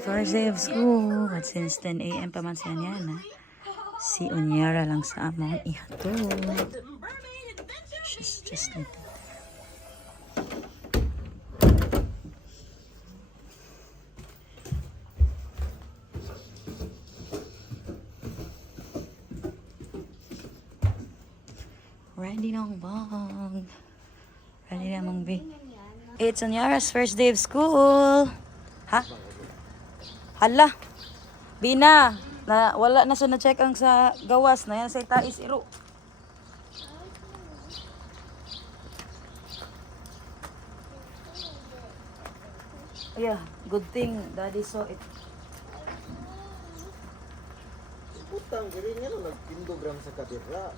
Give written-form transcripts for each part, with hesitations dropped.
first day of school. But since 10 a.m. pa man siya niya na. Si Unyara lang sa among ihatod. She's just like that. Ready nang bang. Ready namang be. It's Unyara's first day of school. Ha? Hala. Bina. Na, wala na siya na-check ang sa gawas na yan sa itais iro. Yeah, good thing daddy saw it. Putang, gini niya no, nagtindog ram sa kadira.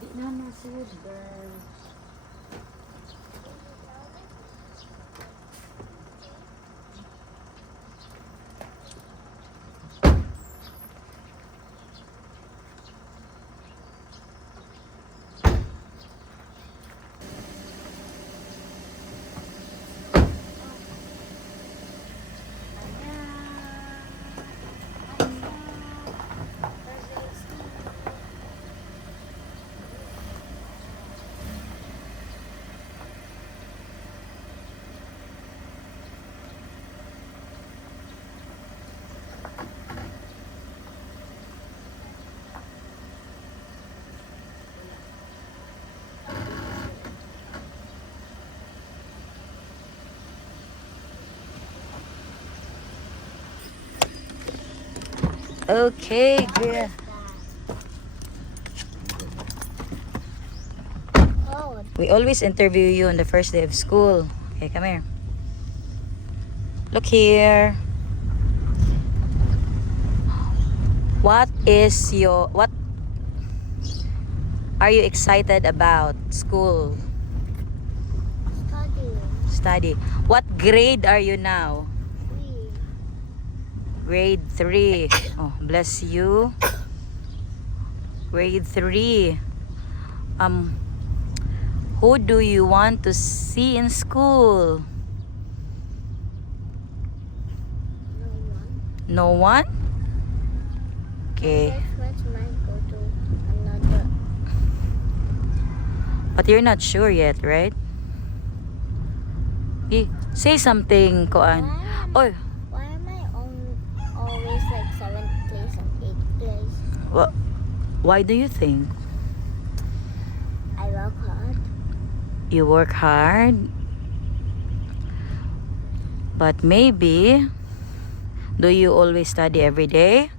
Di na masud, girl. Okay, good. We always interview you on the first day of school. Okay, come here. Look here. What are you excited about school? Study. What grade are you now? Grade 3. Oh, bless you. Grade 3. Who do you want to see in school? No one? Okay. But you're not sure yet, right? Say something, Koan. Oh, always like 7th place and 8th place. why do you think? I work hard. You work hard? But maybe, do you always study every day?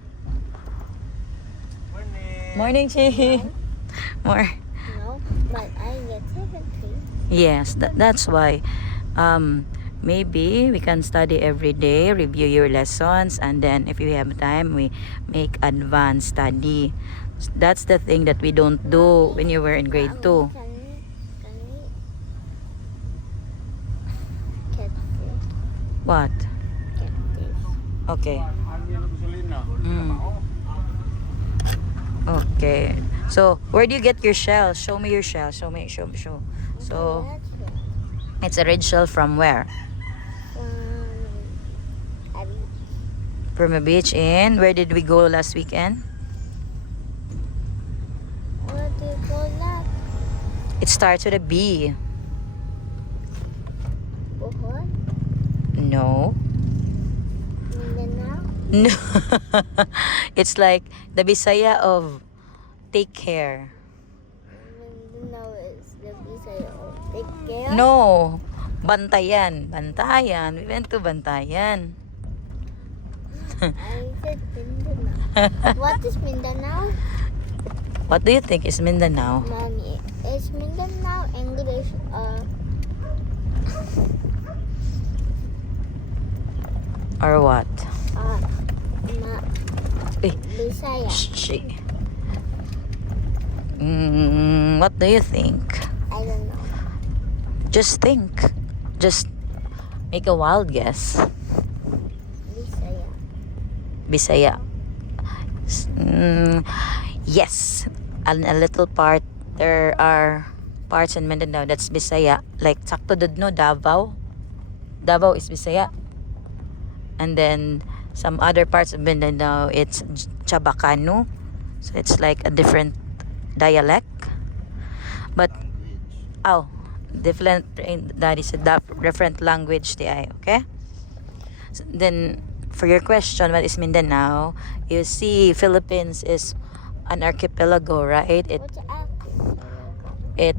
Morning, Chi. More. No, but I get 7th place. Yes, that's why. Maybe we can study every day, review your lessons, and then if you have time, we make advanced study. That's the thing that we don't do when you were in grade 2. Can we get this? What? Get this. Okay. Okay. So, where do you get your shell? Show me your shell. Show. So, it's a red shell from where? From a beach in. Where did we go last weekend? What do you call that? It starts with a B. Bohol? No. Mindanao? No. It's like the Bisaya of take care. Mindanao is the Bisaya of take care? No. Bantayan. Bantayan. We went to Bantayan. I said Mindanao. What is Mindanao? What do you think is Mindanao? Mommy, is Mindanao English Or what? Bisaya? What do you think? I don't know. Just think. Just make a wild guess. Bisaya. Bisaya. Yes, a little part. There are parts in Mindanao that's Bisaya. Like sakto dud no Davao. Davao is Bisaya. And then some other parts of Mindanao it's Chabacano. So it's like a different dialect. But oh, different, that is a different language di ay, okay? So then for your question, what is Mindanao? You see Philippines is an archipelago, right? What's archipelago? It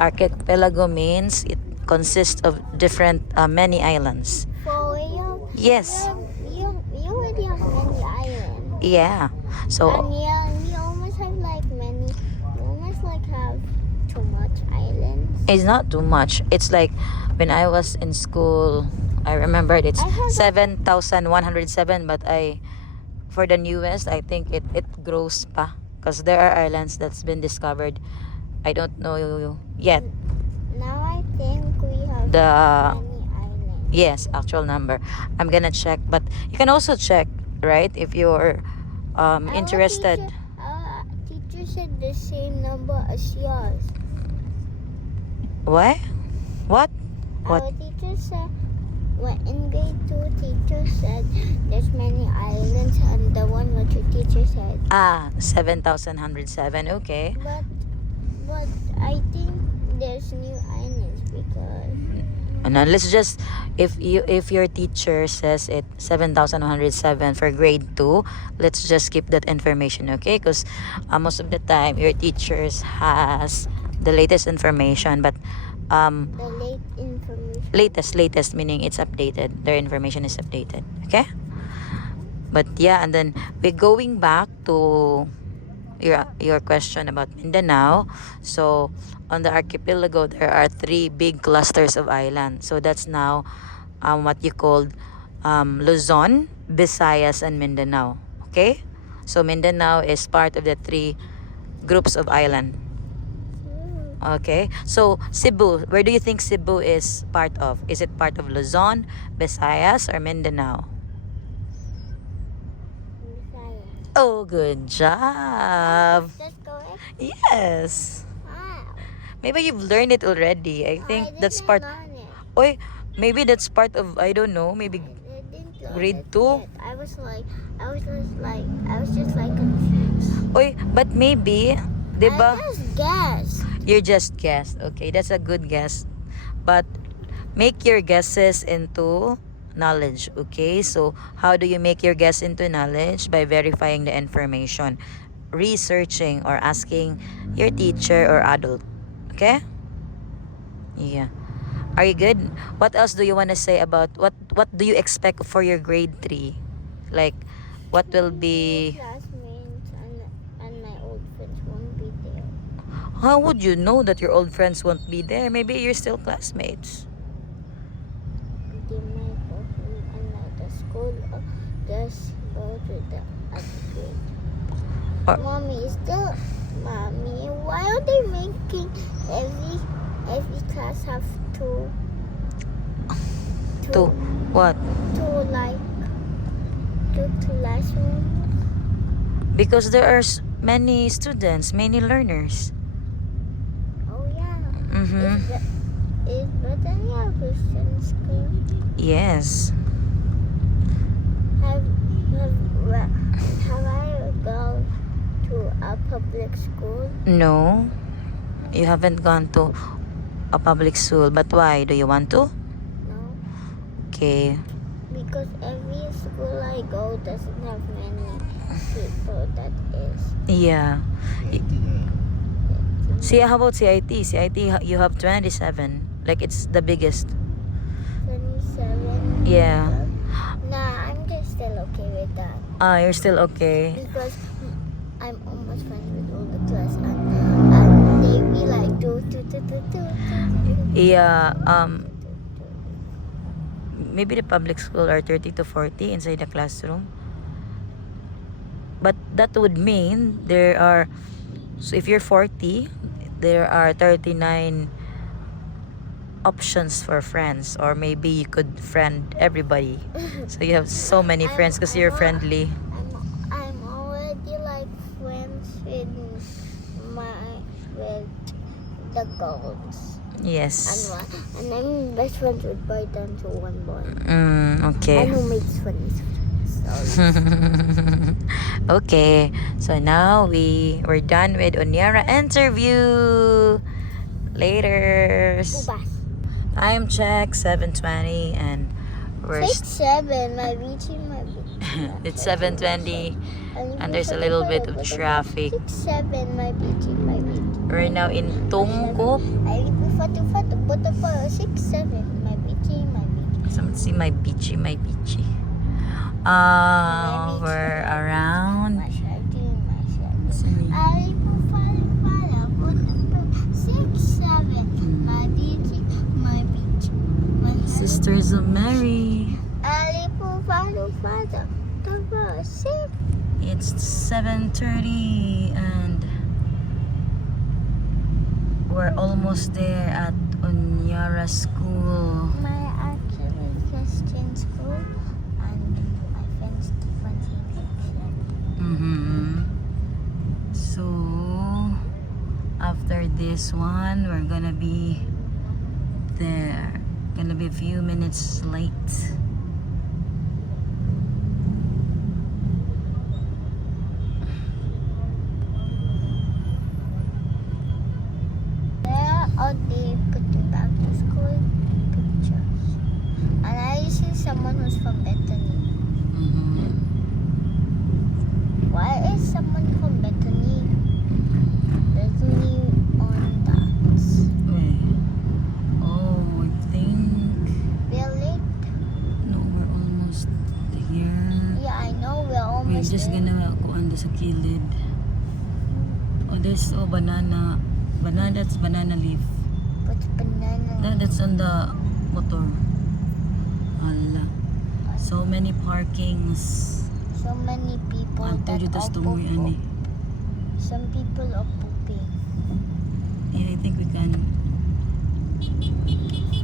archipelago means it consists of different many islands. For real? Yes. You already have many islands. Yeah. So And you almost have like many. You almost like have too much islands. it's not too much. It's like when I was in school, I remembered it's I heard that- 7,107, but for the newest, I think it grows pa because there are islands that's been discovered. I don't know yet Now I think we have the many islands. yes actual number. I'm gonna check, but you can also check, right, if you're interested. Our teacher said the same number as yours. What? What? Our teacher said, when in grade 2, teacher said there's many islands, and the one what your teacher said. 7,107. Okay. But I think there's new islands because And then let's just if your teacher says it 7,107 for grade 2, let's just keep that information, okay? Because most of the time your teachers has the latest information, but the late information. latest meaning it's updated. Their information is updated, okay? But yeah, and then we're going back to your question about Mindanao. So on the archipelago there are 3 big clusters of islands. So that's now what you called Luzon, Visayas, and Mindanao. Okay? So Mindanao is part of the 3 groups of island. Okay? So Cebu, where do you think Cebu is part of? Is it part of Luzon, Visayas, or Mindanao? Visayas. Oh, good job. That's correct. Yes. Wow. Maybe you've learned it already. I think I that's didn't part. learn it. Oy, maybe that's part of, I don't know, maybe I didn't learn grade it 2. yet. I was just like confused. Oy, but maybe, I 'di ba? just guessed. You just guessed. Okay, that's a good guess. But make your guesses into knowledge, okay? So, how do you make your guess into knowledge? By verifying the information, researching, or asking your teacher or adult. Okay? Yeah. Are you good? What else do you want to say about what do you expect for your grade 3? Like what will be Classmates and my old friends won't be there. How would you know that your old friends won't be there? Maybe you're still classmates. They might open another school or just go to the other grade. Or- Mommy, why are they making every class have two To what? two classrooms? Because there are many students, many learners. Oh yeah. Mhm. Is Bethania a Christian school? Yes. Have I gone to a public school? No. You haven't gone to a public school, but why? Do you want to? No. Okay. Because every school I go doesn't have many people that is. Yeah. See, how about CIT? CIT, you have 27. Like, it's the biggest. 27. Yeah. Nah, I'm just still okay with that. You're still okay. Because I'm almost friends with all the class and they be like do. Yeah, maybe the public school are 30 to 40 inside the classroom. But that would mean there are, so if you're 40, there are 39 options for friends, or maybe you could friend everybody. So you have so many friends because you're friendly. I'm already the girls. Yes. And I'm best friends with Biden, so one boy. Okay. And who makes funny stories. Okay. So now we're done with Onyara interview. Later. Bubas. Time check 7:20 and we're 6-7, my beachy, my beachy. it's 7:20 and there's a little bit of traffic. 6-7, my beachy, my beachy. We're now in Tungkop. I live with Fatu, but the 6-7, my beachy, my beachy. Let's see my beachy. We're around. My shaggy, my shaggy. I live with Fatu, 6-7, my beachy, my beachy. Sisters of Mary. I live with Fatu, 6. It's 7:30 and we're almost there at Onyara School. My actually Christian school and my friends different section. So after this one, we're gonna be there. Gonna be a few minutes late. There are they putting back to school pictures. And I see someone who's from Bethany. Why is someone from Bethany? Bethany on dance. Wait. Oh, I think We're late. no, we're almost here. Yeah, I know we're We're almost just there. gonna kuan sa kilid. Oh, there's banana. That's banana leaf. What's banana? That's on the motor. Hala. So many parkings. So many people After that you tas are tumoy ani. pooping. Some people are pooping. Yeah, I think we can.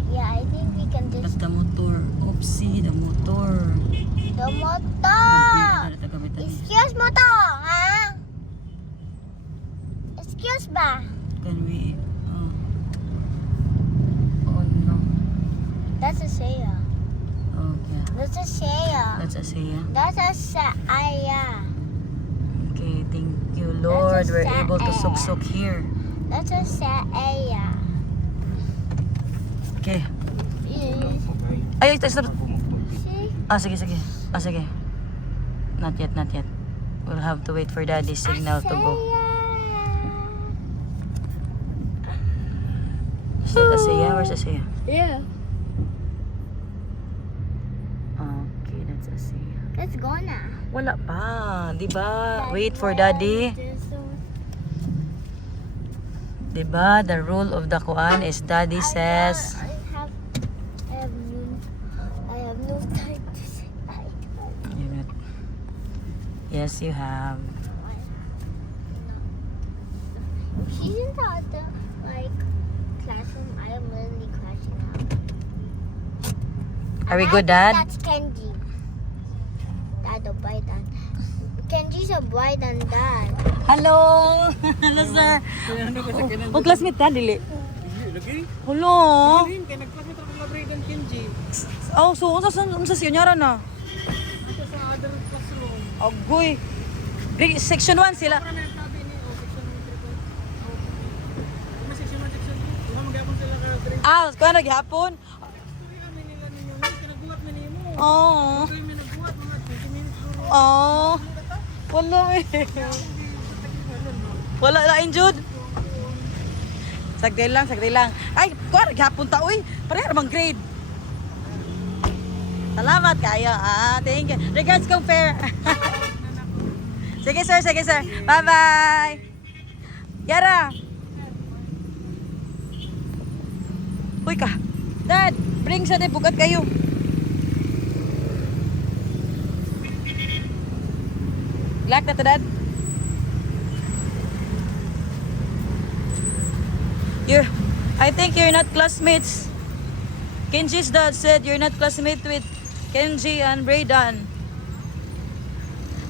Yeah, I think we can But just... the motor. Oopsie, the motor. The motor! Excuse motor, ha? Excuse ba? Can we? Oh. Oh no. That's a Saya. Oh yeah. That's a Saya. That's a Saya. That's a Saya. Okay, thank you Lord. That's a We're able to Saya. suksok here. That's a Saya. Okay. Yes. Ay, stop. See? Sige. Sige. Not yet. We'll have to wait for daddy's signal to go. Is that a Saya? Where's a Saya? Yeah. Okay, that's a Saya. Let's go na. Wala pa, di ba? Wait for daddy. Di ba? The rule of the Quran is daddy says. I have no time to say I don't. Yes, you have. She's in the other, classroom. I am really crashing out. Are we And good, I Dad? think that's Kenji. Dad, a boy, Dad. Kenji's a boy than Dad. Hello! Hello, sir. Oh, classmate ka, dili? Hello! Kaya nagpasok ako labray ng Kenji. Oh, so, unsa si Onyara na? Dito sa other classroom. Agoy. Section 1 sila. Para na sabi ni section 3. Kung section 1, section 2, kung magyapon sila ka drink. Ah, kaya naghapon? Story kami nila ninyo. Kinagulat na niyo mo. Oo. Story may nagbuhat mga 20 minutes duro. Oh. Wala eh. Wala lain jud. Sagday lang. Ay, kuha naghapon ta uy. Pareha bang grade? Salamat kayo. Thank you. Regards kong fair. Sige sir. Bye-bye. Yara. Uy ka. Dad, bring sa bugat kayo. Black na to, Dad. I think you're not classmates. Kenji's dad said you're not classmates with Kenji and Brayden.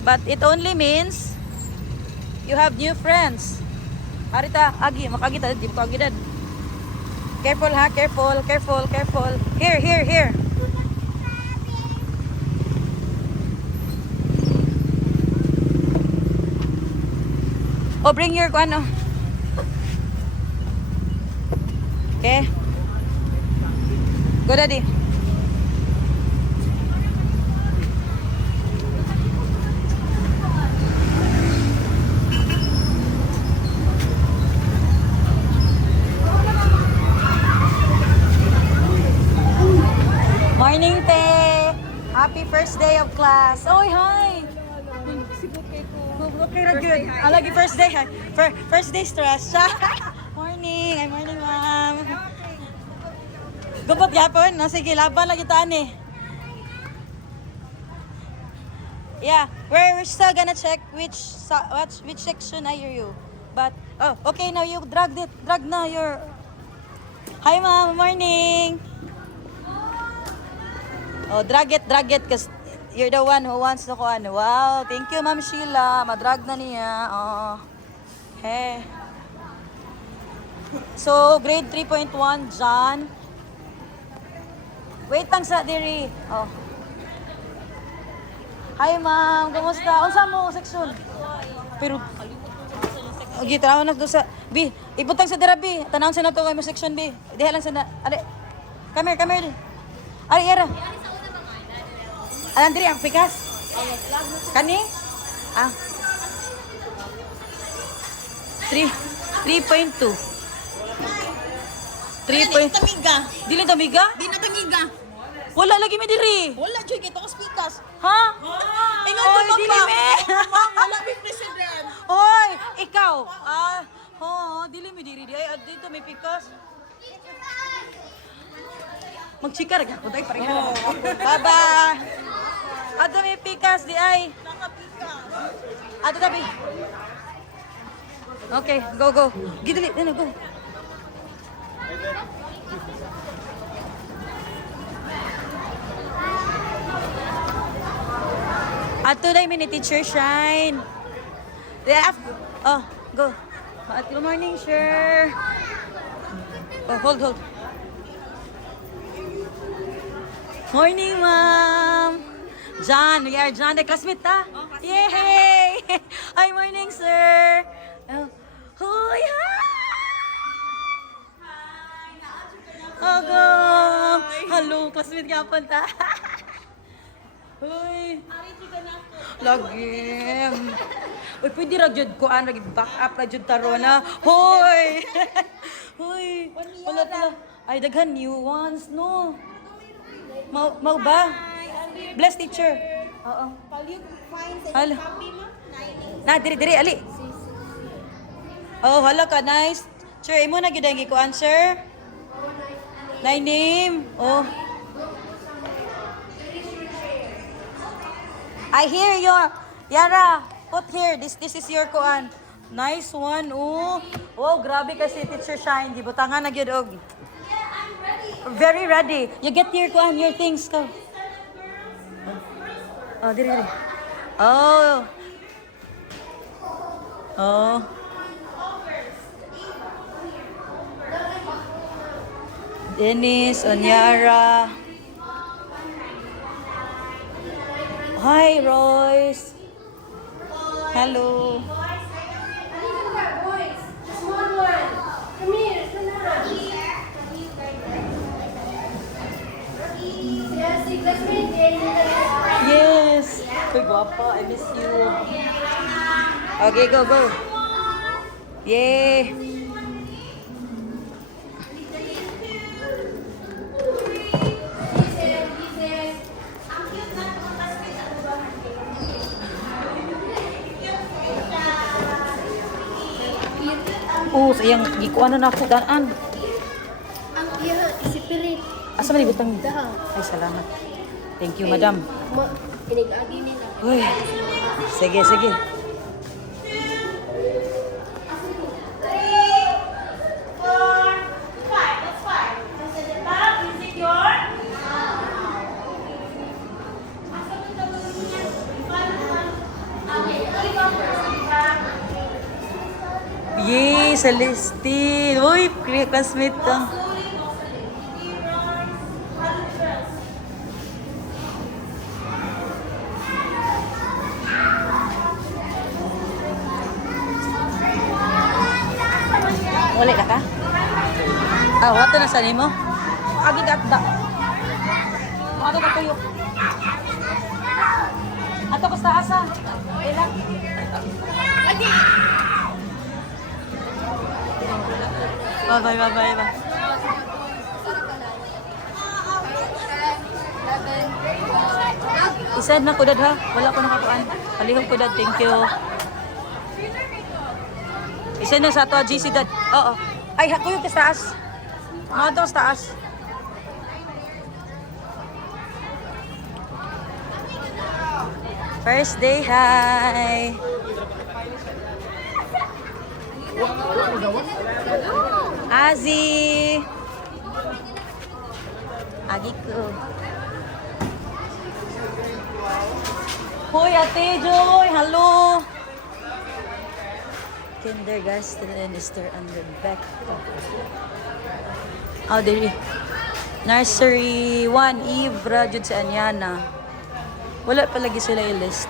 But it only means you have new friends. Arita, agi, makagita, di ko agidad. Careful ha, careful, careful, careful. Here, here, here. Oh, bring your ano. Okay. Go, Daddy. Morning, Te. Happy first day of class. Oy, hi. Okay, na good. Lagi first day, ha? First day stress. Morning. Ay, morning, ma'am. Gupot yapon. No, sige, laban lagi taan eh. Yeah, we're still gonna check which section are you. But, oh, okay, now you drag na your... Hi, ma'am. Morning. Oh, drag it, cause you're the one who wants to kuhan. Wow, thank you, Ma'am Sheila. Madrag na niya. Oh. Hey. So, grade 3.1, John. Wait lang sa diri. Oh. Hi, ma'am. Kumusta? Unsa mo section? Pero okay, tanaw na doon sa B. Ibutang sa dira B. Tanawon sa nato kay mo section B. Diha lang sa na. Ale. Come here. Ari, era. Alam diri ang pikas. Kani? Ah. 3.2. 3. Tamiga. Dili tamiga? Di na tamiga. Wala lagi mi diri. Wala, Joy. Kito ko speakers. Ha? Ay, nga, Oy, tumamba. dili mi. Wala, may president. Hoy, ikaw. Dili mi diri. Ay, dito may pikas. Magchika ra gyud tay pareha. Baba. Ato may pikas di ay. Ato tabi. Okay, go. Gidali, go. Ato na yung teacher Shine. Oh, go. Good morning, sir. Oh, hold. Morning, ma'am. John, we are John, the classmate, ha? Yay! Hi, morning, sir. Hoy, hi! Agam! Hello, classmate ka punta. Hoy! Lagim! Uy, pwede ra jud ko an back up ra jud tarona. Hoy! Hoy! Wala. Ay, daghan new ones, no? Mau ba? Bless teacher. Oo. Hala. Na, diri, ali. Oh, hala ka, nice. Sir, imo na gyud ang gikuan, sir? Name. Oh. I hear you. Yara, put here. This is your kuan. Nice one. Oh. Oh, grabe kasi teacher Shine. Gibutangan na gyud og. Very ready. You get your kuan, your things ko. Oh, diri. Oh. Oh. Dennis, Onyara. Hi, Royce. Hello. Yes. Uy, guwapa. I miss you. Okay, go. Yay. Oh, sayang gikuan na ako daan. Ang iya, isipirit. Asa man ibutang? Dahang. Ay, salamat. Thank you, madam. Pinag-agi nila. Uy. Sige. Yes, Celestine. Uy, classmate to. Wala ka? Ah, wato na sa nimo? Agi gatda. Ato ka tuyo. Ato ko sa asa. Ila. Agi. Bye. Isad na ko dad ha. Wala ko nakakuan. Palihog ko dad. Thank you. Isad na sa ato GC dad. Oo. Ay, hakuyog ka sa taas. Mga to sa taas. First day, hi! Azi! Agi ko. Hoy, Ate Joy! Hello! Kindergarten Esther and Rebecca. Oh, diri. Nursery 1, Eve, Rajud si Anyana. Wala palagi sila i-list.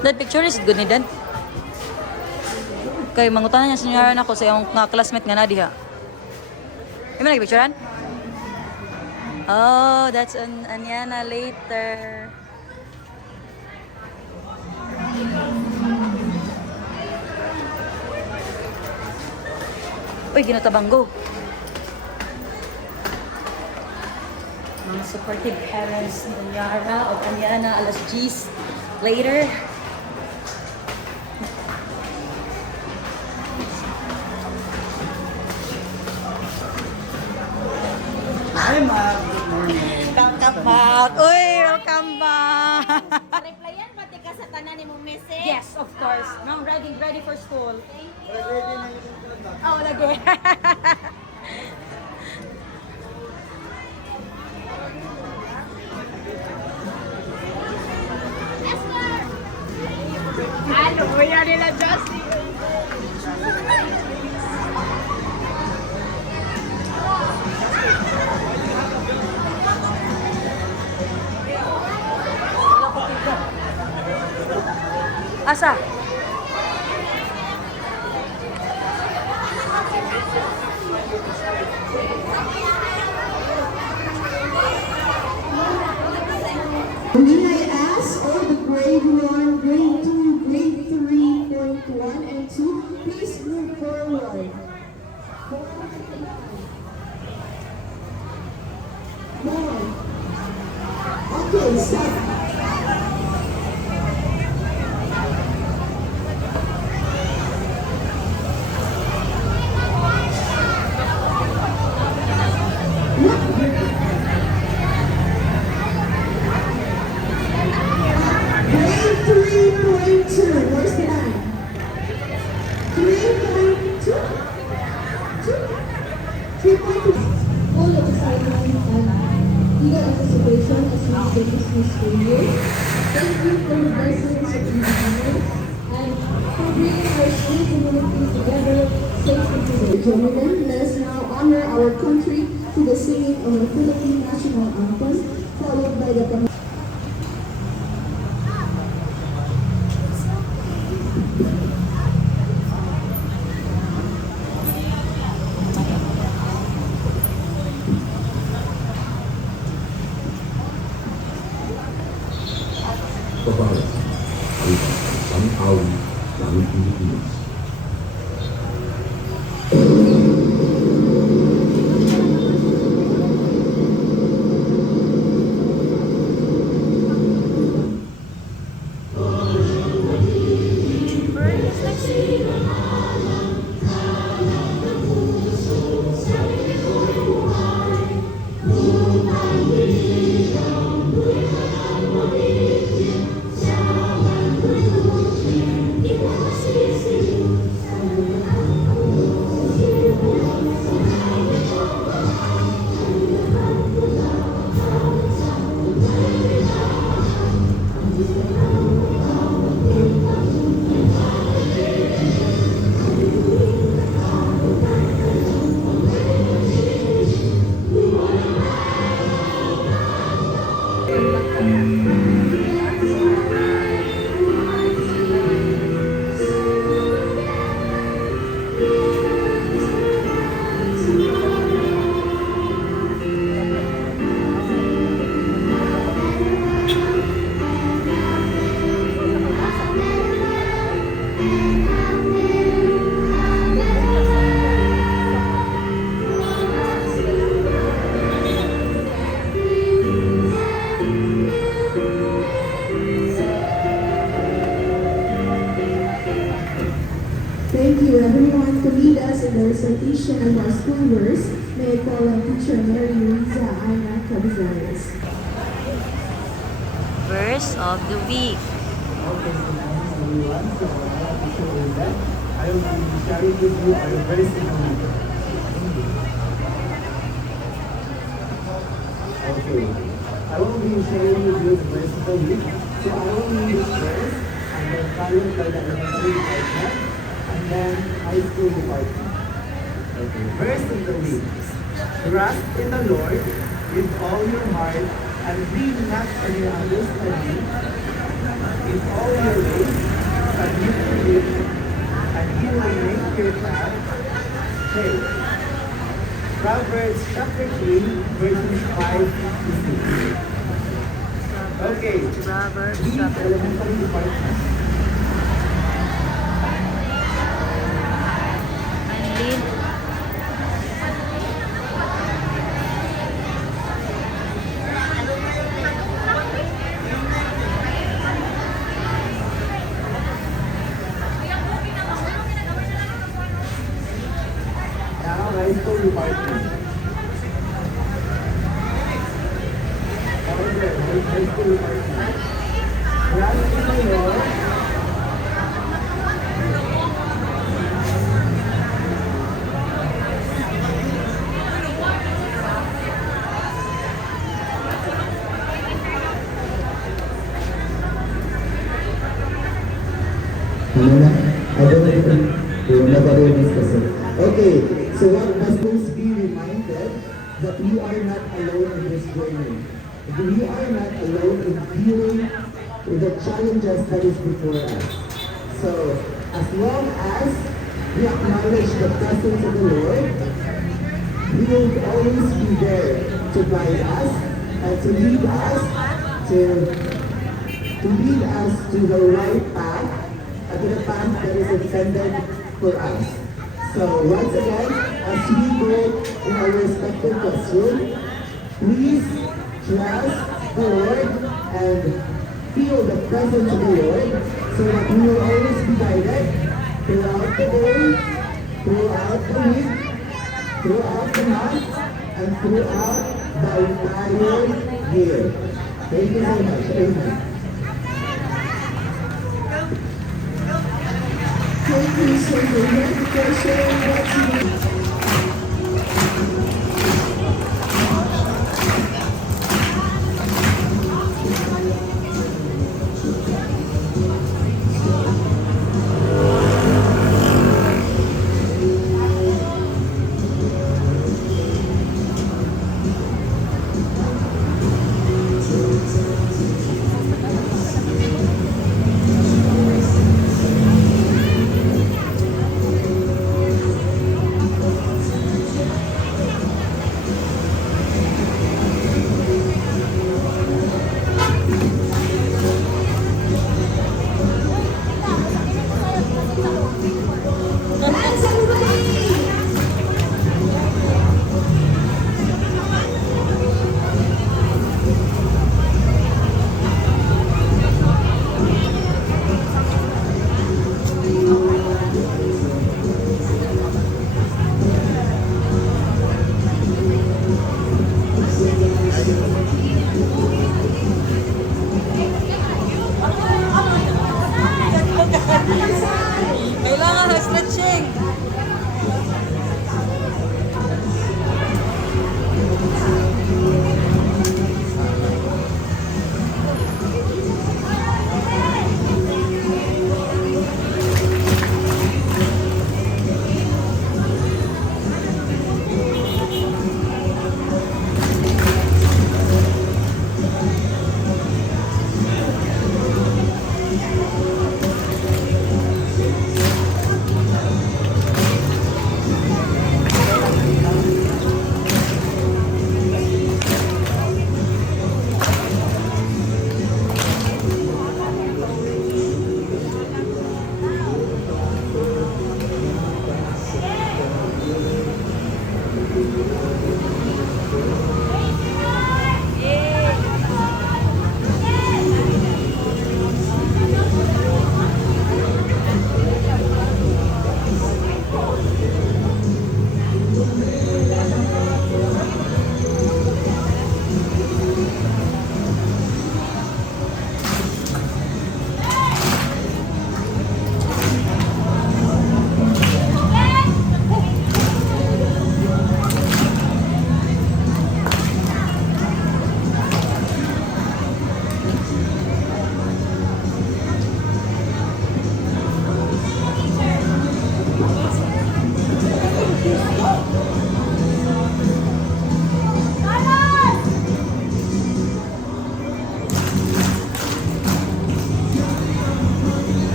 That picture is good ni Dan. Kay mangutana niya sinyaran ako sa iyong classmate nga na diha. Imo nag-picturean? Oh, that's on Anyana later. Uy, ginatabanggo. Mga supportive parents ni Anyara of Anyana alas G's later. Hi, ma'am. Good morning. Welcome back. Uy, welcome back. Replyan pati ka sa tanan ni mong message. Yes, of course. Now I'm ready for school. Ready na yung pinag- Oh, lagi. Ano, kuya nila Justin. Asa? May I ask all the grade 1, grade 2, grade 3.1 and 2, please move forward. More. Okay, stop. Grade 3.2, where's the line? 3.2? 3.2. All of the sideline and legal anticipation as we begin this school year. Thank you for the blessings of the Lord and for bringing our school community together safely today. Gentlemen, let us now honor our country to the singing of the Philippine national anthem, followed by the Babae, ang pang-awi ng Pilipinas. Thank you everyone to lead us in the recitation of our school verse. May I call on teacher Mary Luisa Ana Cabezales. Verse of the week. Okay, so everyone, so teacher Linda, I will be sharing with you our verse in the week. Okay, I will be sharing with you the verse of the week. So I will read this verse and then followed by the elementary department and then high school department. Okay, verse of the week. Trust in the Lord with all your heart and lean not on your understanding. In all your ways, submit to Him, and He will make your path straight. Proverbs chapter 3, verses 5 to 6. Okay. Proverbs These chapter elementary department. Eileen. Now, high school department. High school department. Trust in the Lord. I don't think we will never do discuss it. Okay, so what must always be reminded that we are not alone in this journey. We are not alone in dealing with the challenges that is before us. So, as long as we acknowledge the presence of the Lord, He will always be there to guide us and to lead us to the right path, and to the path that is intended for us. So once again, as we go in our respective classroom, please trust the Lord and feel the presence of the Lord so that we will always be guided throughout the day, throughout the week, throughout the month, and throughout the entire year. Thank you so much. Amen. Thank you so much for sharing what you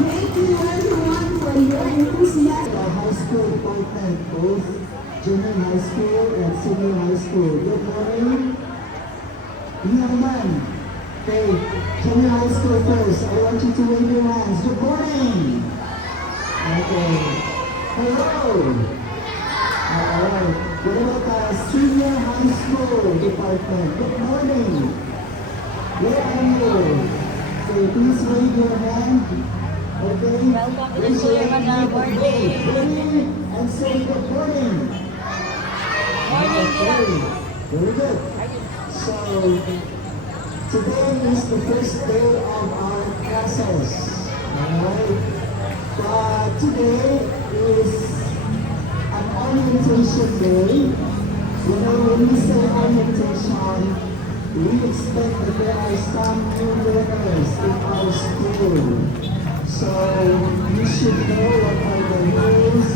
Thank you everyone for your enthusiasm. The high school department, both junior high school and senior high school. Good morning. Naman. Okay, junior high school first. I want you to wave your hands. Good morning. Okay. Hello. Alright. What about the senior high school department? Good morning. Where are you? Okay, please wave your hand. Okay. Welcome to the Raise your school, hand. Madam. Morning. Morning. And say good morning. Morning, Okay. Very good. So, today is the first day of our classes. Alright. But today is an orientation day. You know, when we say orientation, we expect that there are some new learners in our school. So, you should know what are the rules,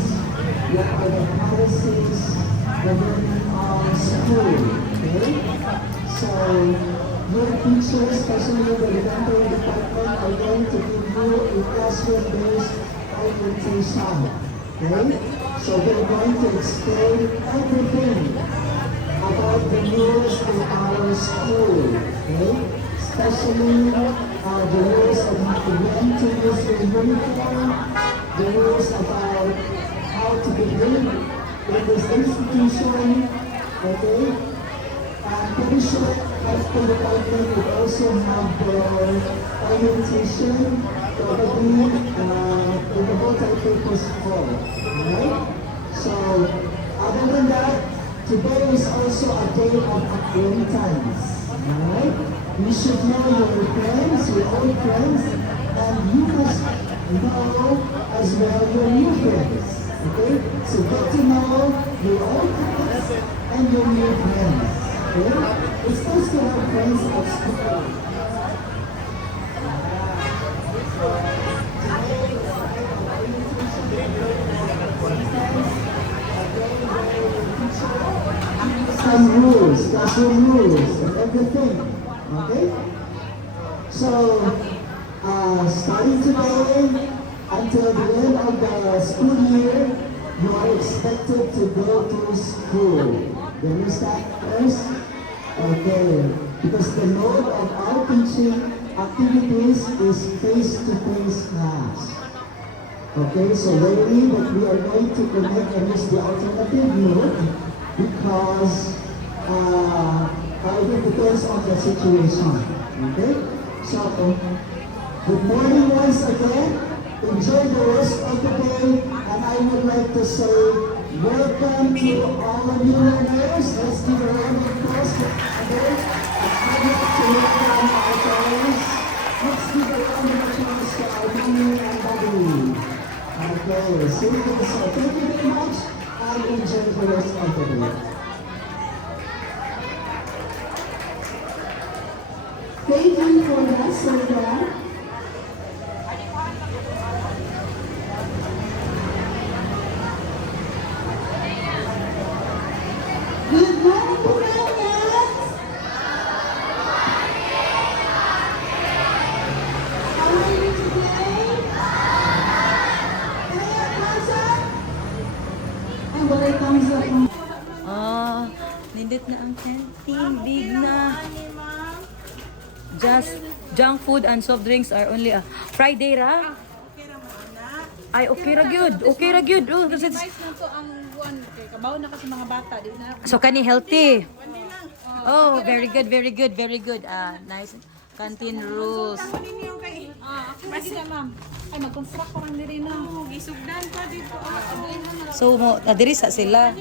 what are the policies governing our school. Okay? So, your teachers, especially the elementary department, are going to give you a classroom-based orientation. Okay? So they're going to explain everything about the rules in our school. Okay? Especially the rules of when to use your uniform, the rules about how to behave in this institution. Okay? I'm pretty sure medical department will also have their orientation probably in the multi-purpose hall. Alright? So, other than that, today is also a day of acquaintance. Alright? You should know your friends, your old friends, and you must know as well your new friends. Okay? So get to know your old friends and your new friends. Okay? It's nice to have friends at school. Some rules, classroom rules, and everything. Okay? So, starting today until the end of the school year, you are expected to go to school. Do you understand first? Okay. Because the mode of our teaching activities is face-to-face class. Okay, so lately that we are going to connect and use the alternative mode because it depends on the situation. Okay? So, good morning once again. Enjoy the rest of the day, and I would like to say welcome to all of you learners. Let's give a round of applause for today. I'd like to welcome our parents. Let's give a round of applause to our mommy and daddy. Okay, so thank you very much, and enjoy the rest of the day. Thank you for that, Sandra. Good morning, parents! How are you today? Can I have a thumbs up? Ay, wala yung thumbs up. Nindot na ang canteen. Big na. Just junk food and soft drinks are only Friday ra. Ay, okay ra gyud. Okay ra gyud. Oh, kasi Nice na to ang buwan. Kay kabaw na kasi mga bata. Di na. so kani healthy. Oh, very good, very good, very good. Nice canteen rules. Kasi na ma'am. Ay, mag-construct ko lang diri na. Gisugdan pa dito. So mo diri sa sila.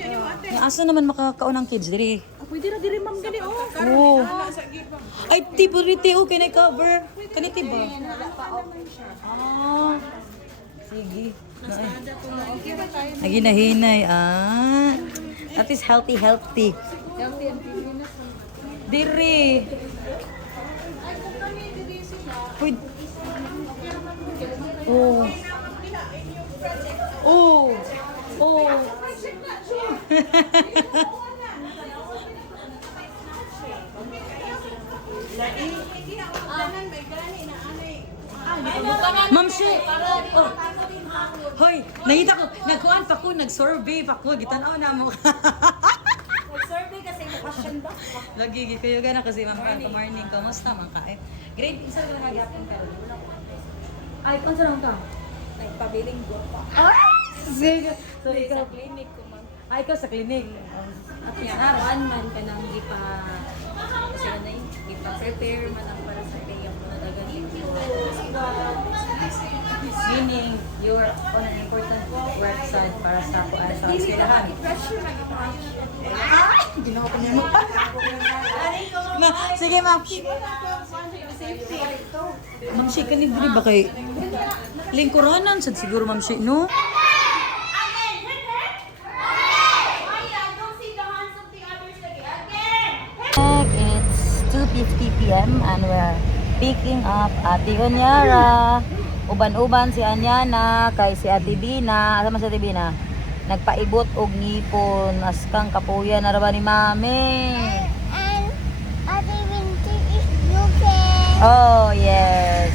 Yung asa naman makakaunang kids diri. Pwede na diri ma'am gani. Oh. Ay, tipo riti okay na cover. Kaniti ba? Ah. Sige. Naginahinay. That is healthy. Healthy and cleanliness. Diri. Ay, kung kami diri sila. Pwede. Oh. Oh. Oh. Ma'am Shi! Oh. Hoy, nakita ko, nagkuhan pa ko, nag-survey pa ko, gitanaw na mo. Nag-survey kasi question ba? Lagi, kayo gana kasi ma'am, good morning. Kamusta man ka? Grade, isa ka lang nagyapon ka. Ay, kung saan ka? Nagpabiling ko pa. Ay! Sige. So, Sa ikaw, clinic ko man. ikaw sa klinik. At yan, 1 man ka nang gipa... Kasi ano yun, gipa-prepare man ang para sa kaya mo na dagaling ko. Meaning, you are on an important website para sa eskwelahan. Pressure man ako. Ay! Ginawa ko niya mo. Na, sige ma'am. Ma'am Shi, kanig dili ba kay lingkuranan sad siguro ma'am Shi, no? It's 2:50 p.m. and we're picking up Ate Onyara. Uban-uban si Anyana kay si Ate Bina. Asa man si Ate Bina? Nagpaibot og ngipon askang kapuya na ra ba ni Mami? And Ate Winter is broken. Oh, yes.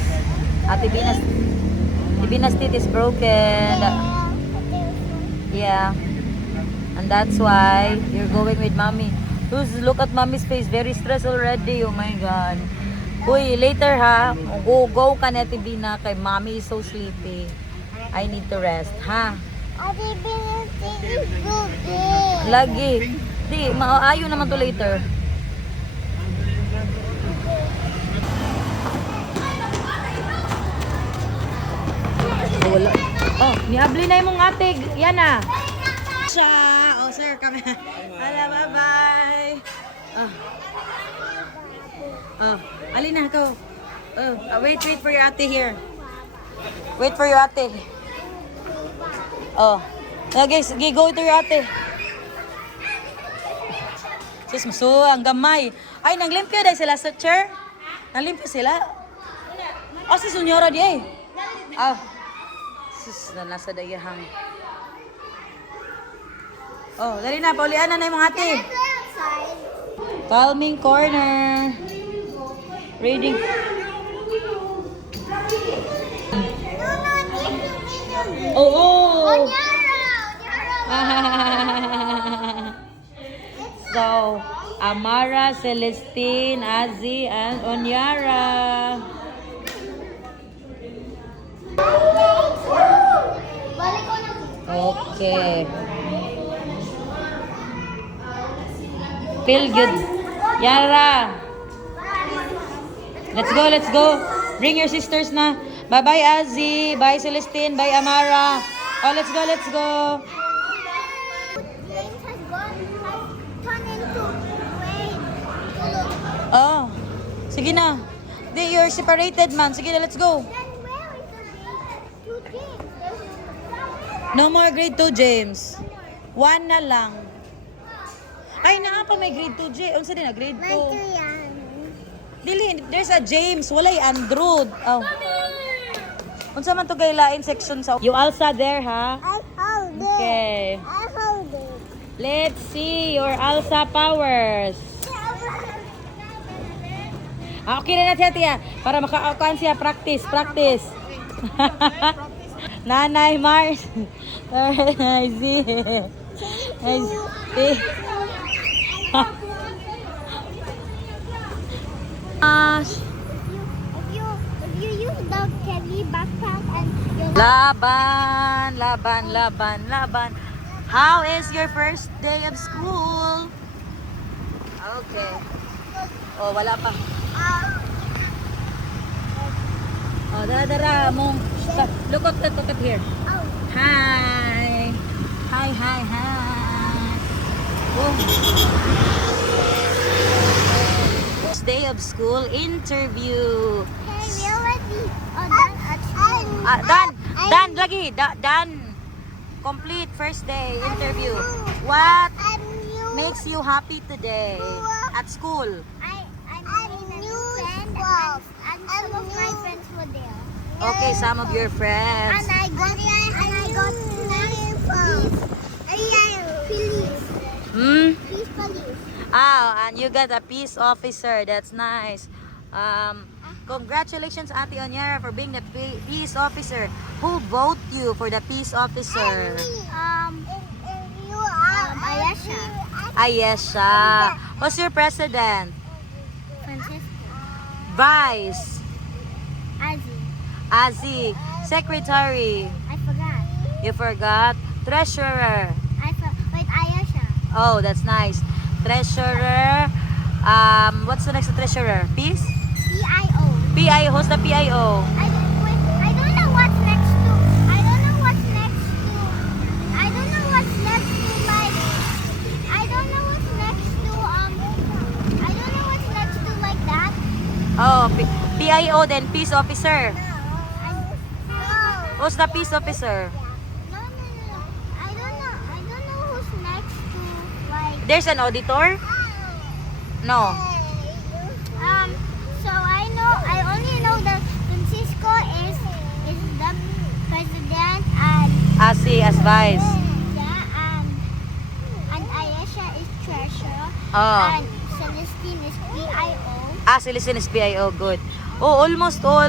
Ate Bina's teeth is broken. Yeah. And that's why you're going with Mommy. Look at Mommy's face. Very stressed already. Oh my God. Uy, later ha. Go ka na, Ate Bina. Kay Mommy is so sleepy. I need to rest, ha? Ate Winter is broken. Lagi. Di, maayo naman to later. Wala. Oh, niabli na yung mong ate. Yan na. Siya. Oh, sir, kami. Hala, bye-bye. Alin na ikaw. Wait for your ate here. Wait for your ate. Oh. Yeah, guys, go to your ate. Sus, maso, ang gamay. Ay, naglimpyo dahil sila sa chair. Naglimpyo sila. Oh, si Sunyora di eh. Sus, nasa dayahang. Oh, dali na, paulian na yung mga ate. Calming corner. Reading. Oh. So, Amara, Celestine, Azzy, and Onyara. Okay. Feel good. Yara. Let's go. Bring your sisters na. Bye-bye, Azzy. Bye, Celestine. Bye, Amara. Oh, let's go. James has turned into rain. Oh. Sige na. You're separated, man. Sige na, let's go. Then where is the grade 2 James? There's No more grade 2, James. 1 na lang. Ay, naa pa may grade 2, James. Unsa din na grade 2? yan. Dili, there's a James. Walay Andrew. Oh. Unsa man to kay lain section sa... You Alsa there, ha? I hold it. Okay. I hold it. Let's see your Alsa powers. Okay na siya, tiya. Para makaukuhan siya. Practice. Nanay Mars. I see. I see. If you use the Kelly backpack and your Laban. How is your first day of school? Okay. Oh, wala pa. Oh, dara mong. Look at here. oh, Hi. Hi. Oh. First day of school interview. hey, we already done at Done lagi. Done. Complete first day interview. What makes you happy today at school? I'm new friend and some of my friends were there. Okay, some of your friends. And I got police. Oh, and you got a peace officer. That's nice. Congratulations, Ate Onyara, for being the peace officer. Who vote you for the peace officer? Ayesha. Ayesha. Who's your president? Francisco. Vice? Azzy. Azi. Secretary? I forgot. You forgot? Treasurer? Wait, Ayesha. Oh, that's nice. Treasurer. What's the next to treasurer? Peace? PIO. PIO. Who's the PIO? I don't know what's next to. I don't know what's next to. I don't know what's next to like. I don't know what's next to I don't know what's next to like that. Oh, PIO then peace officer. No. Who's the peace officer? No. I don't know. I don't know who's next to like. There's an auditor? No. So I only know that Francisco is the president and Asi as vice. yeah and Ayesha is treasurer Oh. and Celestine is PIO. Celestine is PIO. Good. Oh, almost all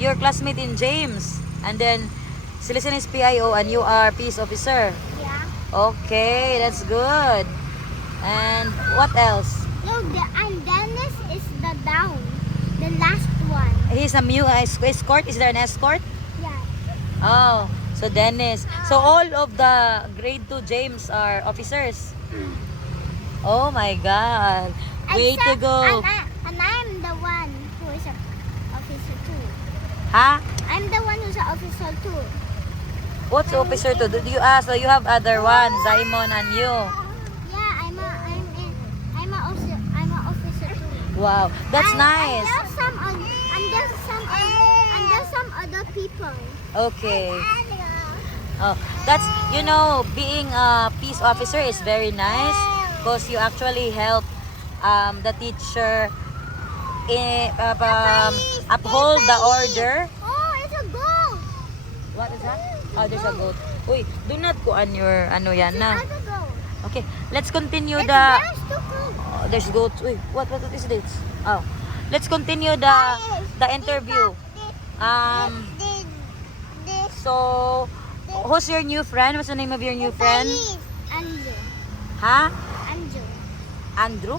your classmate in James. And then Celestine is PIO and you are peace officer. Yeah. Okay, that's good. And what else? No, and Dennis is the down, the last one. He's a escort. Is there an escort? Yeah. Oh, so Dennis. So all of the grade 2 James are officers. Oh my God. Way to Except- go. And I'm the one who is an officer too. Ha? I'm the one who's an officer too. What's officer to? Do you ask? So you have other one, Simon and you. Yeah, I'm a officer too. Wow, that's And nice. There's some other people. Okay. Oh, that's, you know, being a peace officer is very nice because you actually help the teacher uphold the order. Oh, it's a goat. What is that? Oh, there's a goat. Uy, do not kuan your ano yan na. It's a goat. Okay, let's continue There's the... two goats. Oh, there's goats. Uy, what is this? Oh, let's continue the interview. So, who's your new friend? What's the name of your new friend? Anju. Ha? Anju. Andrew?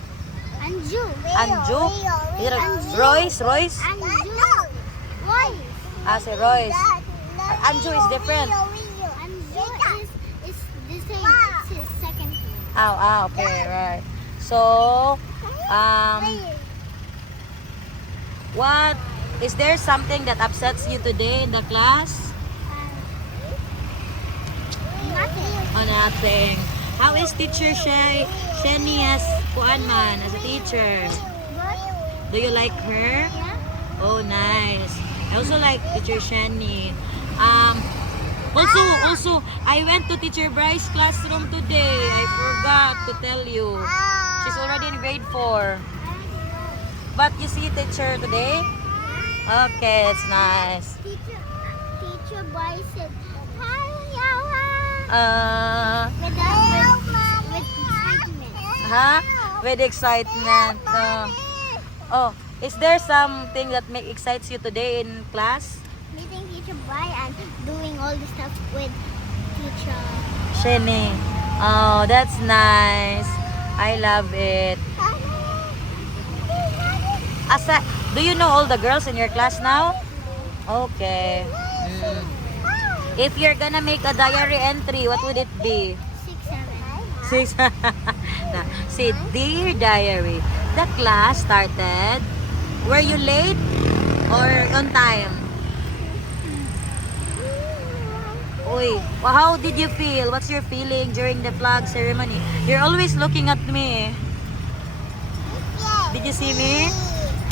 Anju. Anju? Anju. Royce? Anju. Royce. Si Royce. Anju is different. Anju is the same. It's his second name. Okay, right. So, what, is there something that upsets you today in the class? Nothing. Oh, nothing. How is teacher Shani as Kuanman, as a teacher? Good? Do you like her? Yeah? Oh, nice. I also like teacher Shani. Also, I went to teacher Bryce's classroom today. I forgot to tell you. She's already in grade 4. But you see teacher today? Okay, it's nice. Teacher boy said, hi, Yawa. With excitement. With excitement. Oh, is there something that excites you today in class? Meeting teacher boy and doing all the stuff with teacher. Shani. Oh, that's nice. I love it. Do you know all the girls in your class now? Okay. If you're gonna make a diary entry, what would it be? 6, 7. 6. See, dear diary, the class started. Were you late or on time? Uy, well, how did you feel? What's your feeling during the flag ceremony? You're always looking at me. Did you see me?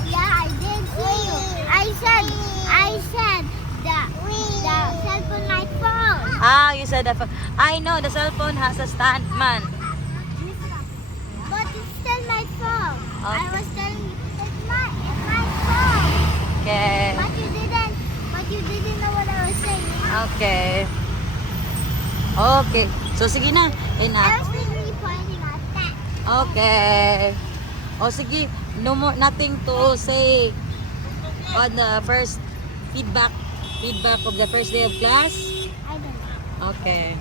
Yeah, I did see you. I said the cell phone might fall. You said that. I know the cell phone has a stand, man. But it still might fall. I Okay. was telling you it might fall. Okay. But you didn't know what I was saying. Okay. Okay. So, sige na. I was literally pointing at that. Okay. O, sige. No more, nothing to say. on the first feedback of the first day of class? I don't know. Okay.